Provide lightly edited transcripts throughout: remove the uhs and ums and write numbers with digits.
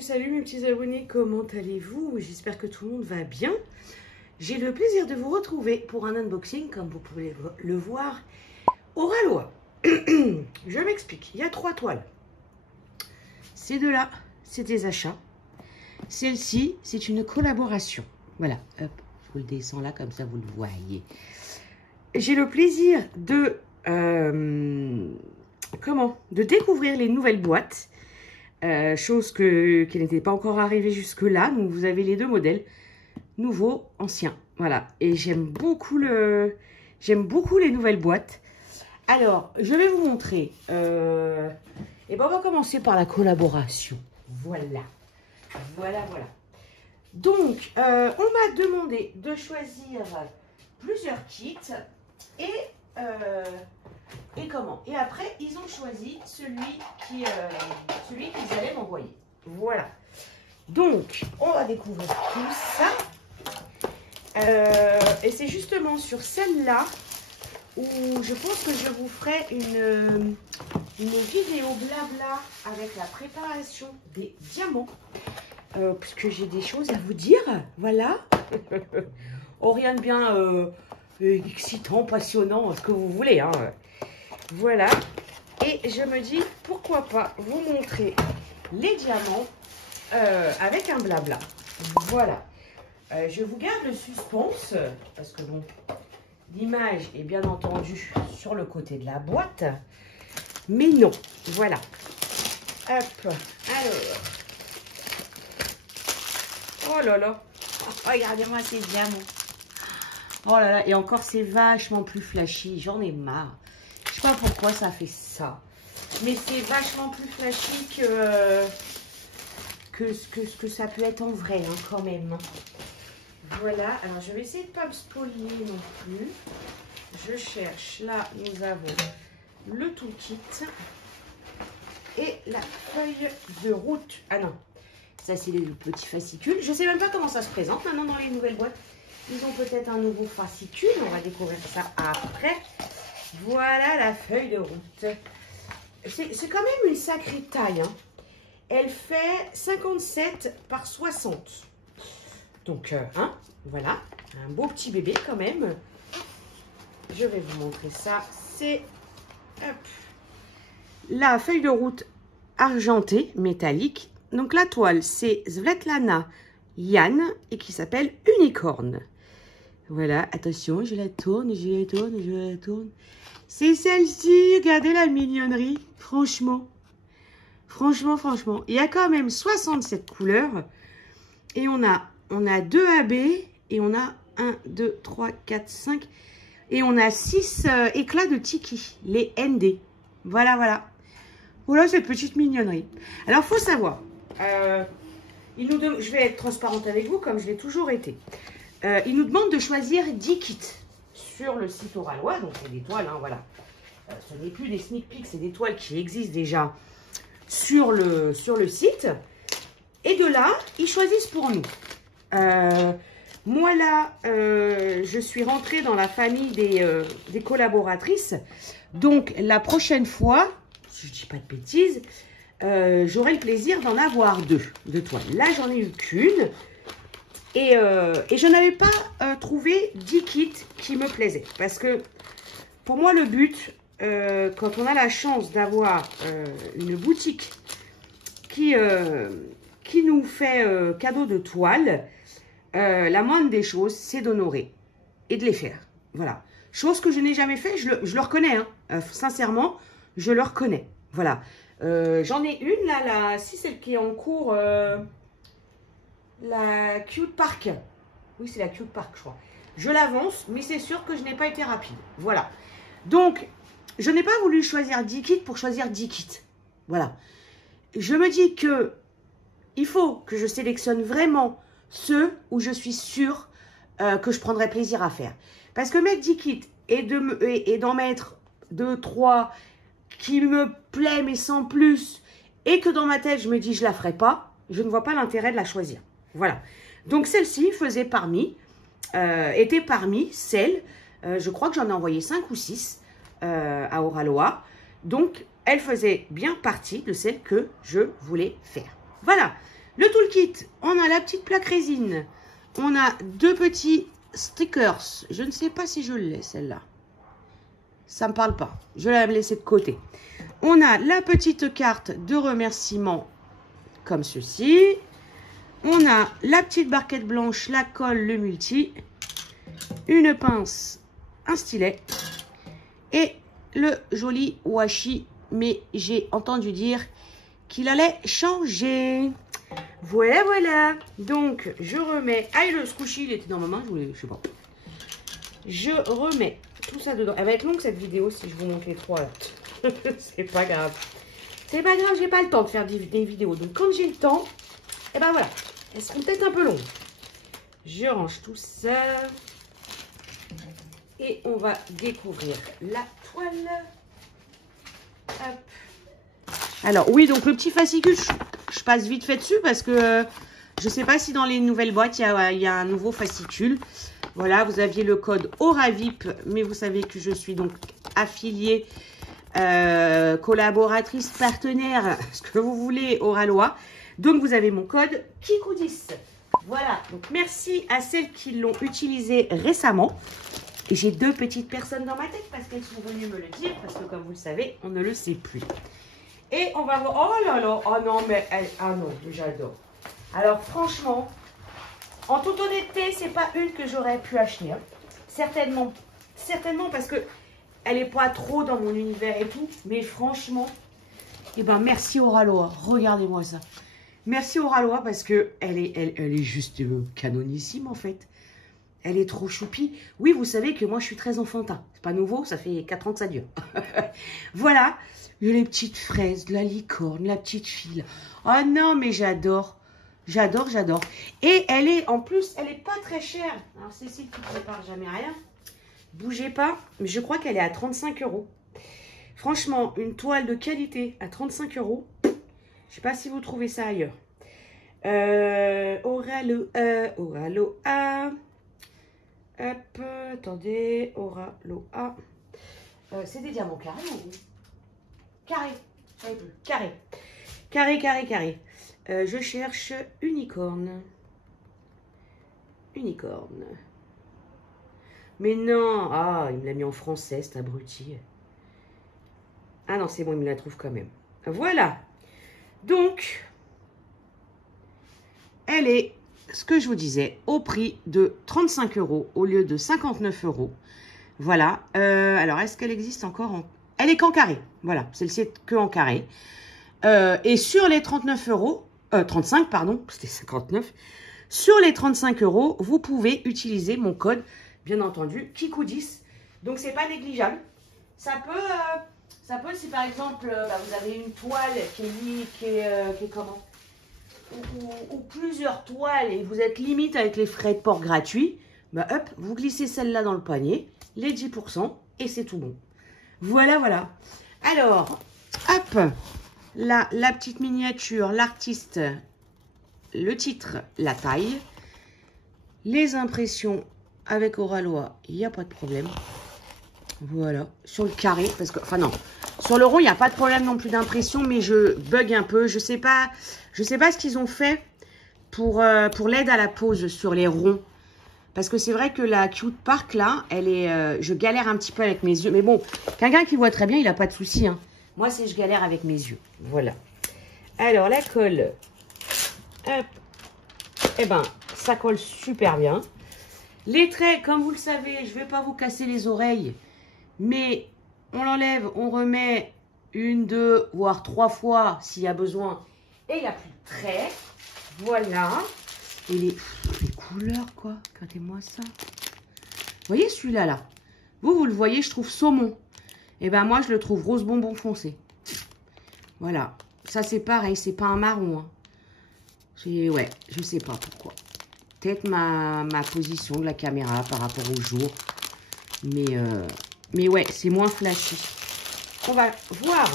salut mes petits abonnés, comment allez-vous? J'espère que tout le monde va bien. J'ai le plaisir de vous retrouver pour un unboxing, comme vous pouvez le voir, au Ralois. Je m'explique, il y a 3 toiles. Ces deux-là, c'est des achats. Celle-ci, c'est une collaboration. Voilà, hop, je vous le descends là, comme ça vous le voyez. J'ai le plaisir de, de découvrir les nouvelles boîtes. Chose qui n'était pas encore arrivée jusque-là. Donc, vous avez les deux modèles, nouveau, ancien. Voilà. Et j'aime beaucoup les nouvelles boîtes. Alors, je vais vous montrer. Et ben, on va commencer par la collaboration. Voilà. Voilà. Donc, on m'a demandé de choisir plusieurs kits. Et après, ils ont choisi celui qu'ils allaient m'envoyer. Voilà. Donc, on va découvrir tout ça. Et c'est justement sur celle-là où je pense que je vous ferai une vidéo blabla avec la préparation des diamants. Puisque j'ai des choses à vous dire. Voilà. Oh, rien de bien excitant, passionnant, ce que vous voulez, hein. Voilà, et je me dis, pourquoi pas vous montrer les diamants avec un blabla. Voilà, je vous garde le suspense, parce que bon, l'image est bien entendu sur le côté de la boîte, mais non, voilà. Hop, alors, oh là là, regardez-moi ces diamants. Oh là là, et encore c'est vachement plus flashy, j'en ai marre. Je sais pas pourquoi ça fait ça. Mais c'est vachement plus flashy que ce que ça peut être en vrai, hein, quand même. Voilà, alors je vais essayer de ne pas me spolier non plus. Je cherche, là nous avons le toolkit et la feuille de route. Ah non, ça c'est les petits fascicules. Je sais même pas comment ça se présente maintenant dans les nouvelles boîtes. Ils ont peut-être un nouveau fascicule, on va découvrir ça après. Voilà la feuille de route. C'est quand même une sacrée taille, hein. Elle fait 57 par 60. Donc, voilà, un beau petit bébé quand même. Je vais vous montrer ça. C'est la feuille de route argentée, métallique. Donc, la toile, c'est Svetlana Yan et qui s'appelle Unicorn. Voilà, attention, je la tourne. C'est celle-ci, regardez la mignonnerie, franchement. Il y a quand même 67 couleurs. Et on a 2 AB et on a 1, 2, 3, 4, 5. Et on a 6 éclats de Tiki, les ND. Voilà. Voilà cette petite mignonnerie. Alors, il faut savoir, je vais être transparente avec vous comme je l'ai toujours été. Il nous demande de choisir 10 kits sur le site au Ralois. Donc, c'est des toiles, hein, voilà. Ce n'est plus des sneak peeks, c'est des toiles qui existent déjà sur le site. Et de là, ils choisissent pour nous. Moi, là, je suis rentrée dans la famille des collaboratrices. Donc, la prochaine fois, si je ne dis pas de bêtises, j'aurai le plaisir d'en avoir 2 de toiles. Là, j'en ai eu qu'une. Et je n'avais pas trouvé 10 kits qui me plaisaient. Parce que pour moi, le but, quand on a la chance d'avoir une boutique qui nous fait cadeau de toile, la moindre des choses, c'est d'honorer et de les faire. Voilà. Chose que je n'ai jamais fait, je le reconnais. Hein. Sincèrement, je le reconnais. Voilà. J'en ai une, là, si celle qui est en cours... la Cute Park. Oui, c'est la Cute Park, je crois. Je l'avance, mais c'est sûr que je n'ai pas été rapide. Voilà. Donc, je n'ai pas voulu choisir 10 kits pour choisir 10 kits. Voilà. Je me dis que il faut que je sélectionne vraiment ceux où je suis sûre que je prendrai plaisir à faire. Parce que mettre 10 kits et d'en mettre 2, 3 qui me plaît mais sans plus, et que dans ma tête, je me dis je la ferai pas, je ne vois pas l'intérêt de la choisir. Voilà. Donc, celle-ci était parmi celles, je crois que j'en ai envoyé 5 ou 6 à Oraloa. Donc, elle faisait bien partie de celles que je voulais faire. Voilà. Le toolkit, on a la petite plaque résine. On a 2 petits stickers. Je ne sais pas si je l'ai, celle-là. Ça me parle pas. Je vais la laisser de côté. On a la petite carte de remerciement comme ceci. On a la petite barquette blanche, la colle, le multi, une pince, un stylet et le joli washi. Mais j'ai entendu dire qu'il allait changer. Voilà, voilà. Donc, je remets... Ah, le squishy, il était dans ma main. Je sais pas. Je remets tout ça dedans. Elle va être longue, cette vidéo, si je vous montre les 3. C'est pas grave. C'est pas grave, j'ai pas le temps de faire des vidéos. Donc, quand j'ai le temps, et ben voilà. Elles seront peut-être un peu longues. Je range tout ça. Et on va découvrir la toile. Hop. Alors, oui, donc le petit fascicule, je passe vite fait dessus parce que je ne sais pas si dans les nouvelles boîtes, il y a un nouveau fascicule. Voilà, vous aviez le code AuraVip, mais vous savez que je suis donc affiliée, collaboratrice, partenaire, ce que vous voulez, Oralois. Donc, vous avez mon code Kikou10. Voilà, donc merci à celles qui l'ont utilisé récemment. Et j'ai 2 petites personnes dans ma tête parce qu'elles sont venues me le dire, parce que comme vous le savez, on ne le sait plus. Et on va voir... Oh là là, oh non, mais... Ah non, j'adore. Alors franchement, en toute honnêteté, c'est pas une que j'aurais pu acheter. Hein. Certainement. Certainement parce que elle n'est pas trop dans mon univers et tout. Mais franchement, eh ben merci Oralois. Regardez-moi ça. Merci Oralois parce que elle est juste canonissime en fait. Elle est trop choupie. Oui, vous savez que moi, je suis très enfantin. C'est pas nouveau, ça fait 4 ans que ça dure. Voilà. Les petites fraises, la licorne, la petite file. Oh non, mais j'adore. J'adore, j'adore. Et elle est, en plus, elle est pas très chère. Alors, Cécile qui prépare jamais rien. Bougez pas. Mais je crois qu'elle est à 35 €. Franchement, une toile de qualité à 35 €. Je sais pas si vous trouvez ça ailleurs. Oraloa. Hop, attendez, Oraloa. C'est des diamants carrés ou carré? Carré. Carré. Je cherche unicorne. Unicorne. Mais non. Ah, il me l'a mis en français, cet abruti. Ah non, c'est bon, il me la trouve quand même. Voilà. Donc, elle est... ce que je vous disais, au prix de 35 € au lieu de 59 €. Voilà. Alors, est-ce qu'elle existe encore en... Elle est qu'en carré. Voilà. Celle-ci est que en carré. Et sur les 39 €, 35, pardon, c'était 59. Sur les 35 €, vous pouvez utiliser mon code, bien entendu, Kikou10. Donc, c'est pas négligeable. Ça peut, si par exemple, vous avez une toile qui est comment ou plusieurs toiles et vous êtes limite avec les frais de port gratuits, bah hop, vous glissez celle-là dans le panier, les 10% et c'est tout bon. Voilà, voilà. Alors, hop, là, la petite miniature, l'artiste, le titre, la taille, les impressions avec Oralois, il n'y a pas de problème. Voilà, sur le carré, parce que, enfin non, sur le rond, il n'y a pas de problème non plus d'impression, mais je bug un peu. Je sais pas ce qu'ils ont fait pour l'aide à la pose sur les ronds. Parce que c'est vrai que la Cute Park, là, elle est, je galère un petit peu avec mes yeux. Mais bon, quelqu'un qui voit très bien, il n'a pas de souci. Hein. Moi, c'est je galère avec mes yeux. Voilà. Alors, la colle, hop, eh ben, ça colle super bien. Les traits, comme vous le savez, je ne vais pas vous casser les oreilles. Mais on l'enlève, on remet 1, 2, voire 3 fois s'il y a besoin. Et il n'y a plus de traits. Voilà. Et les couleurs, quoi. Regardez-moi ça. Vous voyez celui-là, là. Vous le voyez, je trouve saumon. Et ben moi, je le trouve rose bonbon foncé. Voilà. Ça, c'est pareil. C'est pas un marron. Hein. Ouais, je sais pas pourquoi. Peut-être ma position de la caméra par rapport au jour. Mais ouais, c'est moins flashy. On va voir.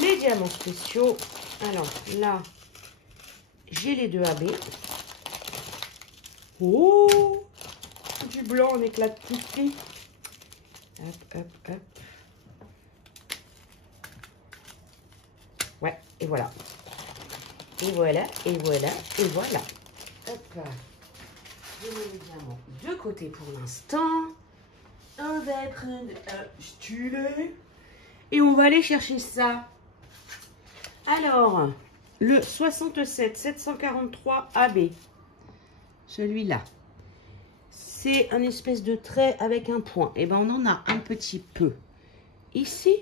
Les diamants spéciaux. Alors là, j'ai les 2 AB. Oh, du blanc en éclat de poussi. Hop, hop, hop. Et voilà. Et voilà, et voilà, et voilà. Hop. Je mets les diamants de côté pour l'instant. On va prendre un stylet. Et on va aller chercher ça. Alors, le 67 743 AB. Celui-là. C'est un espèce de trait avec un point. Et ben on en a un petit peu ici.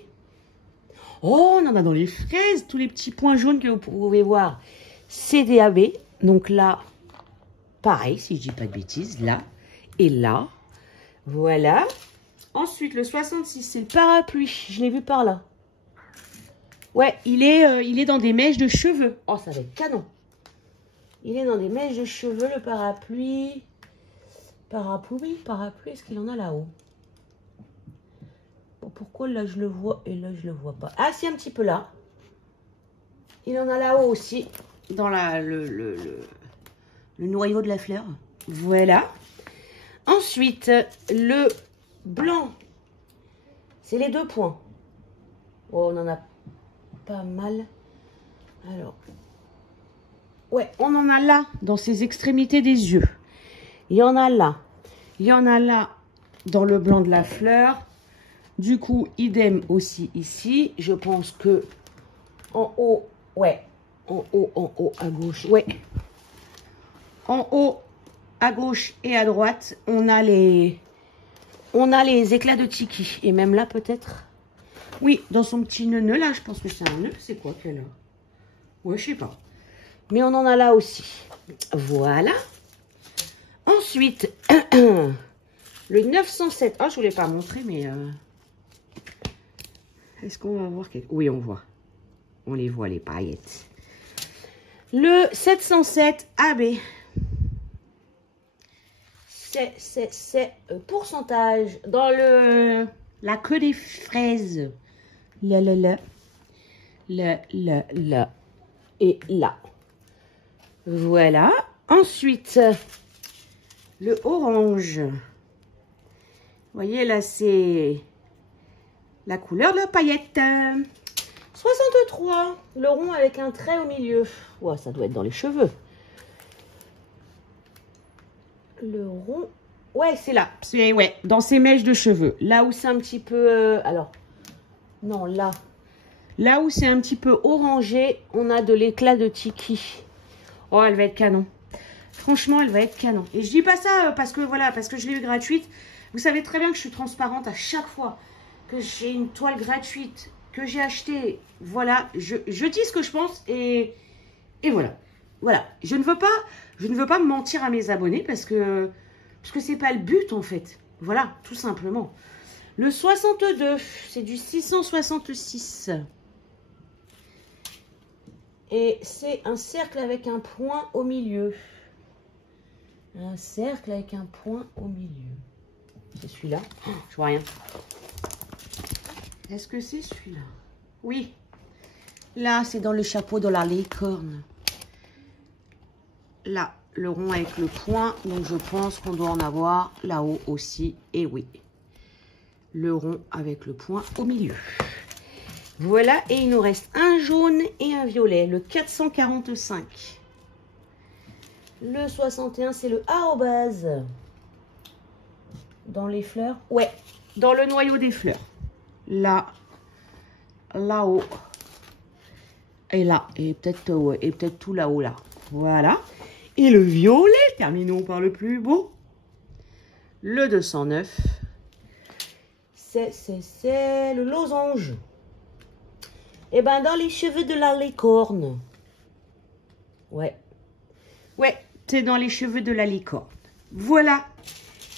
Oh, on en a dans les fraises, tous les petits points jaunes que vous pouvez voir. C'est des AB. Donc là, pareil, si je dis pas de bêtises, là et là. Voilà. Ensuite, le 66, c'est le parapluie. Je l'ai vu par là. Ouais, il est dans des mèches de cheveux. Oh, ça va être canon. Il est dans des mèches de cheveux, le parapluie. Parapluie, est-ce qu'il en a là-haut? Bon, pourquoi là je le vois et là je le vois pas? Ah, si, un petit peu là. Il en a là-haut aussi, dans le noyau de la fleur. Voilà. Ensuite, le blanc. C'est les 2 points. Oh, on en a pas mal. Alors. Ouais, on en a là, dans ces extrémités des yeux. Il y en a là. Il y en a là, dans le blanc de la fleur. Du coup, idem aussi ici. Je pense que en haut, ouais. En haut, à gauche, ouais. En haut, à gauche et à droite, on a les éclats de tiki. Et même là, peut-être. Oui, dans son petit nœud là, je pense que c'est un nœud. C'est quoi qu'elle a? Ouais, je sais pas. Mais on en a là aussi. Voilà. Ensuite, le 907. Ah, je ne voulais pas montrer, mais... Est-ce qu'on va voir quelque... Oui, on voit. On les voit, les paillettes. Le 707 AB. C'est pourcentage dans la queue des fraises. Là. Et là. Voilà. Ensuite, le orange. Vous voyez, là, c'est la couleur de la paillette. 63. Le rond avec un trait au milieu. Ouais, ça doit être dans les cheveux. Le rond. Ouais, c'est là. C'est, ouais, dans ces mèches de cheveux. Là où c'est un petit peu... alors, non, là. Là où c'est un petit peu orangé, on a de l'éclat de tiki. Oh, elle va être canon. Franchement, elle va être canon. Et je dis pas ça parce que voilà, parce que je l'ai eu gratuite. Vous savez très bien que je suis transparente à chaque fois que j'ai une toile gratuite que j'ai achetée. Voilà, je dis ce que je pense et voilà. Voilà, je ne veux pas me mentir à mes abonnés parce que c'est pas le but en fait. Voilà, tout simplement. Le 62, c'est du 666. Et c'est un cercle avec un point au milieu. Un cercle avec un point au milieu. C'est celui-là. Oh, je vois rien. Est-ce que c'est celui-là? Oui. Là, c'est dans le chapeau de la licorne. Là, le rond avec le point. Donc, je pense qu'on doit en avoir là-haut aussi. Et oui. Le rond avec le point au milieu. Voilà. Et il nous reste un jaune et un violet. Le 445. Le 61, c'est le arrobase. Dans les fleurs? Ouais, dans le noyau des fleurs. Là, là-haut. Et là, et peut-être ouais, et peut-être tout là-haut, là. Voilà. Et le violet, terminons par le plus beau. Le 209. C'est le losange. Et ben dans les cheveux de la licorne. Ouais. Ouais, c'est dans les cheveux de la licorne. Voilà.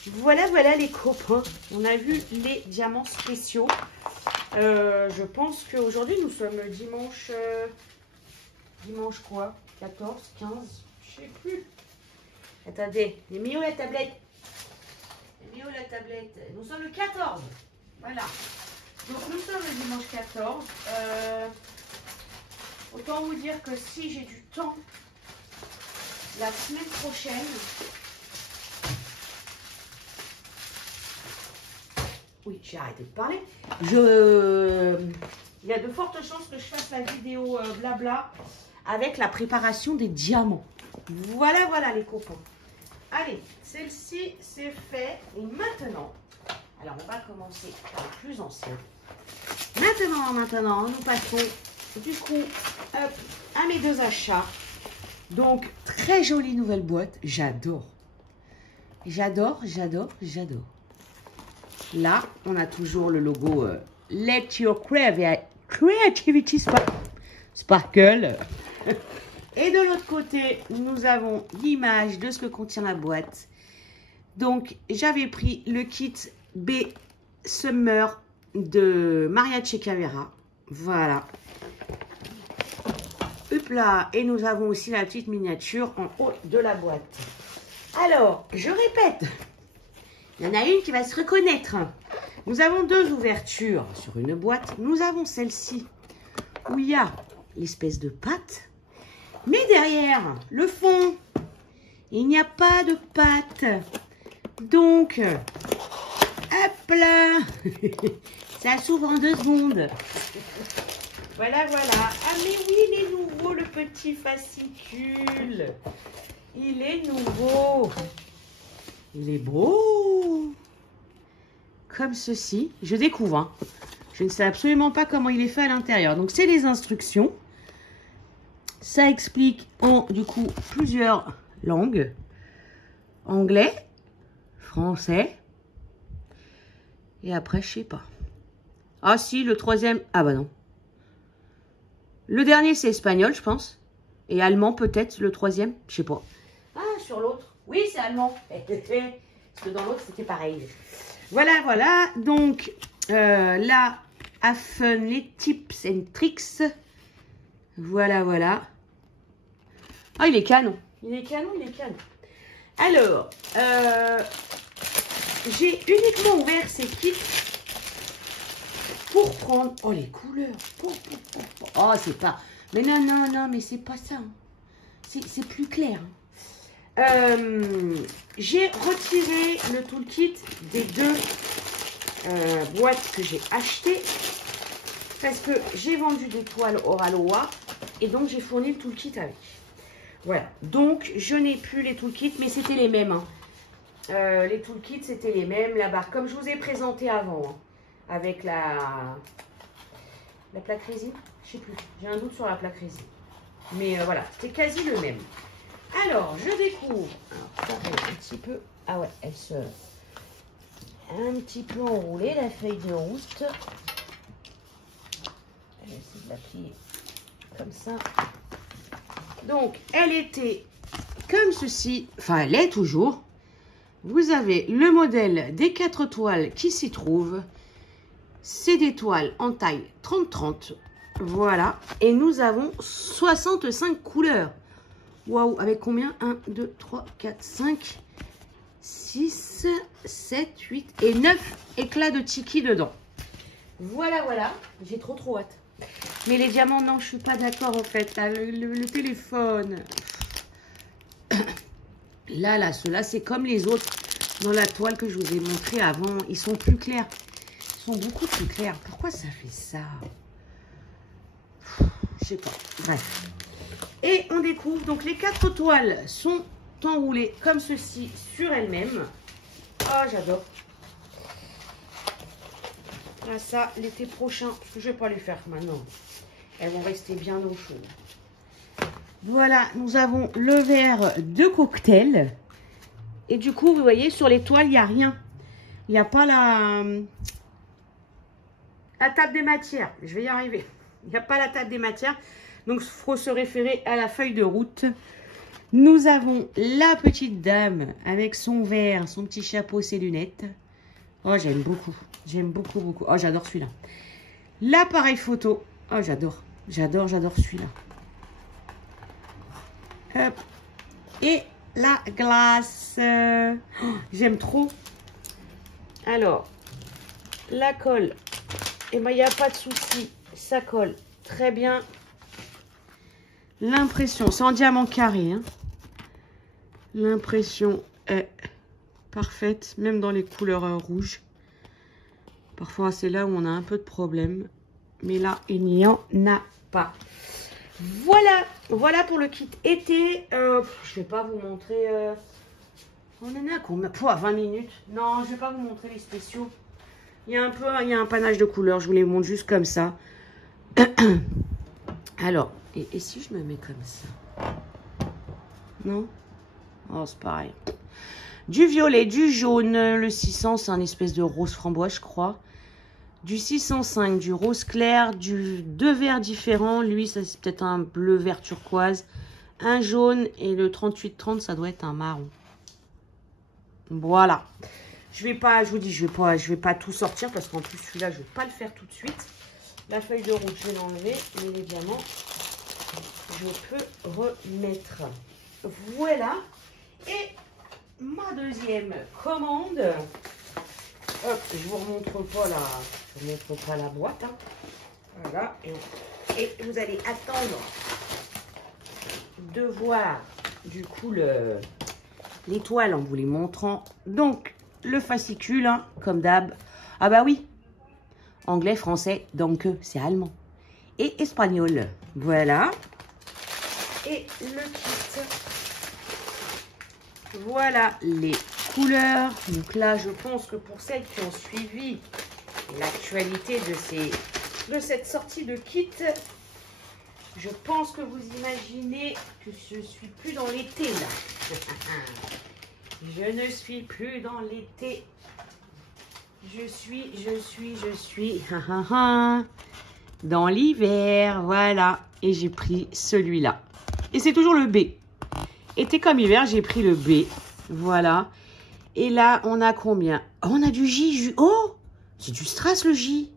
Voilà les copains. On a vu les diamants spéciaux. Je pense qu'aujourd'hui, nous sommes dimanche... dimanche quoi? 14, 15, je sais plus. Attendez, les mis où la tablette? Les mis où la tablette? Nous sommes le 14. Voilà. Donc nous sommes le dimanche 14. Autant vous dire que si j'ai du temps la semaine prochaine... Oui, j'ai arrêté de parler. il y a de fortes chances que je fasse la vidéo blabla avec la préparation des diamants. Voilà, voilà les copains. Allez, celle-ci, c'est fait. Et maintenant, alors on va commencer par le plus ancien. Maintenant, nous passons du coup à mes deux achats. Donc, très jolie nouvelle boîte. J'adore. J'adore. Là, on a toujours le logo Let Your Creativity Sparkle. Et de l'autre côté, nous avons l'image de ce que contient la boîte. Donc, j'avais pris le kit B Summer de Maria Chavera. Voilà. Hop là. Et nous avons aussi la petite miniature en haut de la boîte. Alors, je répète. Il y en a une qui va se reconnaître. Nous avons deux ouvertures sur une boîte. Nous avons celle-ci où il y a l'espèce de pâte. Mais derrière, le fond, il n'y a pas de pâte. Donc, hop là. Ça s'ouvre en 2 secondes. Voilà, voilà. Ah mais oui, il est nouveau le petit fascicule. Il est nouveau. Il est beau. Comme ceci. Je découvre. Hein. Je ne sais absolument pas comment il est fait à l'intérieur. Donc, c'est les instructions. Ça explique en, du coup, plusieurs langues. Anglais, français. Et après, je sais pas. Ah si, le troisième. Ah bah non. Le dernier, c'est espagnol, je pense. Et allemand, peut-être, le troisième. Je sais pas. Ah, sur l'autre. Oui, c'est allemand. Parce que dans l'autre, c'était pareil. Voilà, voilà. Donc, là, à fun, les tips and tricks. Voilà, voilà. Ah, il est canon. Il est canon. Alors, j'ai uniquement ouvert ces kits pour prendre... Oh, les couleurs. Oh, c'est pas... Mais non, mais c'est pas ça. C'est plus clair. J'ai retiré le toolkit des deux boîtes que j'ai achetées parce que j'ai vendu des toiles Oraloa et donc j'ai fourni le toolkit avec. Voilà, donc je n'ai plus les toolkits, mais c'était les mêmes. Hein. Les toolkits, c'était les mêmes. La barre, comme je vous ai présenté avant, hein, avec la plaque résine. Je sais plus, j'ai un doute sur la plaque résine. Mais voilà, c'était quasi le même. Alors, je découvre. Alors, ça, elle est un petit peu... Ah ouais, elle se... Un petit peu enroulée, la feuille de rouste. Je vais essayer de la plier comme ça. Donc, elle était comme ceci. Enfin, elle est toujours. Vous avez le modèle des 4 toiles qui s'y trouvent. C'est des toiles en taille 30-30. Voilà. Et nous avons 65 couleurs. Waouh, avec combien? 1, 2, 3, 4, 5, 6, 7, 8 et 9 éclats de tiki dedans. Voilà, voilà. J'ai trop hâte. Mais les diamants, non, je suis pas d'accord en fait. Là, le téléphone. Là, ceux-là, c'est comme les autres dans la toile que je vous ai montré avant. Ils sont plus clairs. Ils sont beaucoup plus clairs. Pourquoi ça fait ça? Je sais pas. Bref. Et on découvre, donc les 4 toiles sont enroulées comme ceci sur elles-mêmes. Oh, j'adore. Là, ça, l'été prochain, je ne vais pas les faire maintenant. Elles vont rester bien au chaud. Voilà, nous avons le verre de cocktail. Et du coup, vous voyez, sur les toiles, il n'y a rien. Il n'y a pas la table des matières. Je vais y arriver. Il n'y a pas la table des matières. Donc, il faut se référer à la feuille de route. Nous avons la petite dame avec son verre, son petit chapeau, ses lunettes. Oh, j'aime beaucoup. J'aime beaucoup. Oh, j'adore celui-là. L'appareil photo. Oh, j'adore. J'adore celui-là. Hop. Et la glace. Oh, j'aime trop. Alors, la colle. Eh bien, il n'y a pas de souci. Ça colle très bien. L'impression, c'est en diamant carré. Hein. L'impression est parfaite, même dans les couleurs rouges. Parfois, c'est là où on a un peu de problème. Mais là, il n'y en a pas. Voilà, voilà pour le kit été. Je vais pas vous montrer... On en a combien? 20 minutes. Non, je vais pas vous montrer les spéciaux. Il y a un panache de couleurs. Je vous les montre juste comme ça. Alors, et si je me mets comme ça? Non? Oh, c'est pareil. Du violet, du jaune. Le 600, c'est un espèce de rose framboise, je crois. Du 605, du rose clair, deux verts différents. Lui, ça c'est peut-être un bleu vert turquoise. Un jaune et le 3830, ça doit être un marron. Voilà. Je vous dis, je vais pas tout sortir parce qu'en plus celui-là, je vais pas le faire tout de suite. La feuille de route, je vais l'enlever, mais les diamants, je peux remettre. Voilà. Et ma deuxième commande. Hop, je vous remontre pas la boîte. Hein. Voilà. Et vous allez attendre de voir du coup l'étoile en vous les montrant. Donc, le fascicule, hein, comme d'hab. Ah bah oui. Anglais, français, donc c'est allemand. Et espagnol. Voilà. Et le kit. Voilà les couleurs. Donc là, je pense que pour celles qui ont suivi l'actualité de cette sortie de kit, je pense que vous imaginez que je suis plus dans l'été là. Je ne suis plus dans l'été. Je suis dans l'hiver. Voilà. Et j'ai pris celui-là. Et c'est toujours le B. Été comme hiver, j'ai pris le B. Voilà. Et là, on a combien? Oh, on a du J. Oh, c'est du strass le J,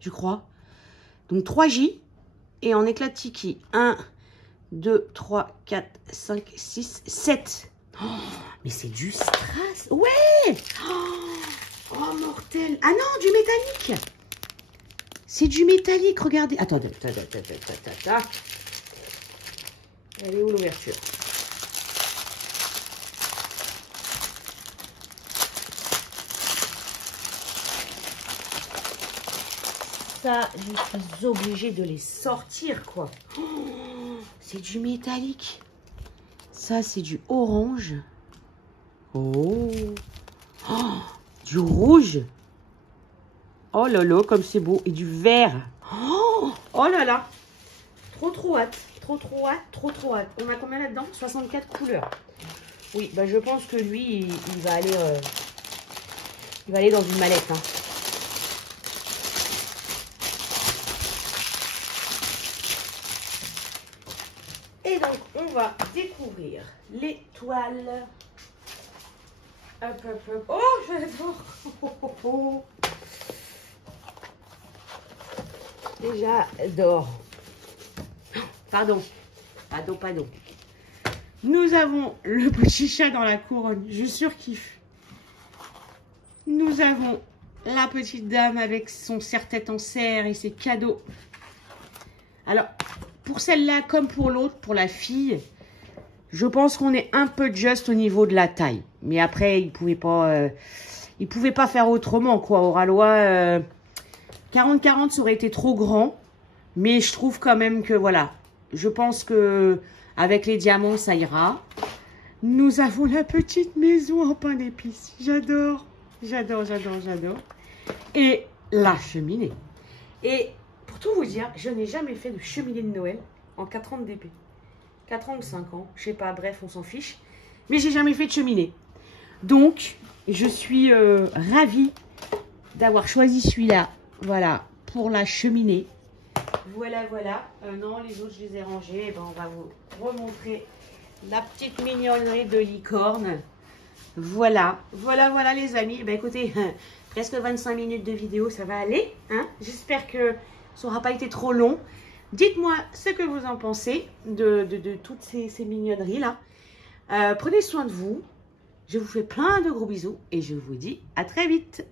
je crois. Donc 3 J. Et en éclat de tiki. 1, 2, 3, 4, 5, 6, 7. Oh, mais c'est du strass. Ouais. Oh, mortel. Ah non, du métallique. C'est du métallique, regardez. Attendez. Elle est où l'ouverture? Ça, je suis obligée de les sortir, quoi. Oh, c'est du métallique. Ça, c'est du orange. Oh. Oh, du rouge. Oh là là, comme c'est beau. Et du vert. Oh, oh là là. Trop hâte. Trop hâte. On a combien là-dedans? 64 couleurs. Oui, bah je pense que lui, il va aller dans une mallette. Hein. Et donc, on va découvrir l'étoile. Hop. Oh, j'adore. J'adore. Pardon. Nous avons le petit chat dans la couronne. Je surkiffe. Nous avons la petite dame avec son serre-tête en serre et ses cadeaux. Alors, pour celle-là, comme pour l'autre, pour la fille, je pense qu'on est un peu juste au niveau de la taille. Mais après, il pouvait pas faire autrement, quoi. Au Ralois, 40-40, ça aurait été trop grand. Mais je trouve quand même que, voilà, je pense que avec les diamants, ça ira. Nous avons la petite maison en pain d'épices. J'adore. Et la cheminée. Et pour tout vous dire, je n'ai jamais fait de cheminée de Noël en 4 ans de DP. 4 ans ou 5 ans, je sais pas, bref, on s'en fiche. Mais j'ai jamais fait de cheminée. Donc, je suis ravie d'avoir choisi celui-là, voilà, pour la cheminée. Voilà. Non, les autres, je les ai rangés. Ben, on va vous remontrer la petite mignonnerie de licorne. Voilà, les amis. Ben, écoutez, presque 25 minutes de vidéo, ça va aller. Hein. J'espère que ça n'aura pas été trop long. Dites-moi ce que vous en pensez de toutes ces mignonneries-là. Prenez soin de vous. Je vous fais plein de gros bisous et je vous dis à très vite.